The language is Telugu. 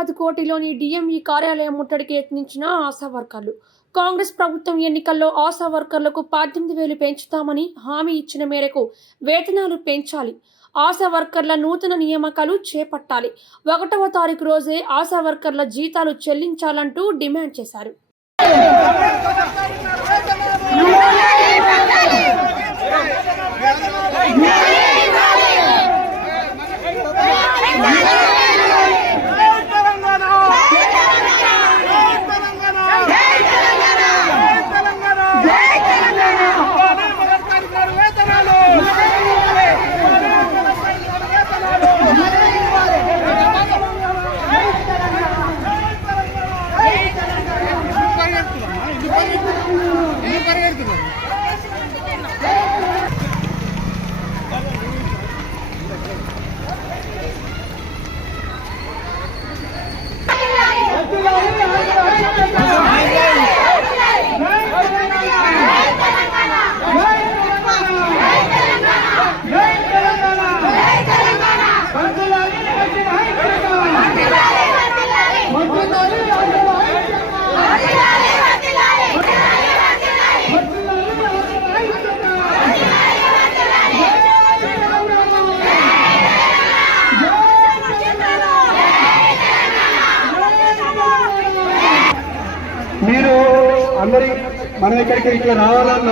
హైదరాబాద్ కోటిలోని డిఎంఈ కార్యాలయం ముట్టడికి యత్నించిన ఆశా వర్కర్లు. కాంగ్రెస్ ప్రభుత్వం ఎన్నికల్లో ఆశా వర్కర్లకు 18,000 పెంచుతామని హామీ ఇచ్చిన మేరకు వేతనాలు పెంచాలి, ఆశా వర్కర్ల నూతన నియామకాలు చేపట్టాలి, 1వ తారీఖు రోజే ఆశా వర్కర్ల జీతాలు చెల్లించాలంటూ డిమాండ్ చేశారు. మీరు అందరి మన దగ్గరికి ఇట్లా రావాలని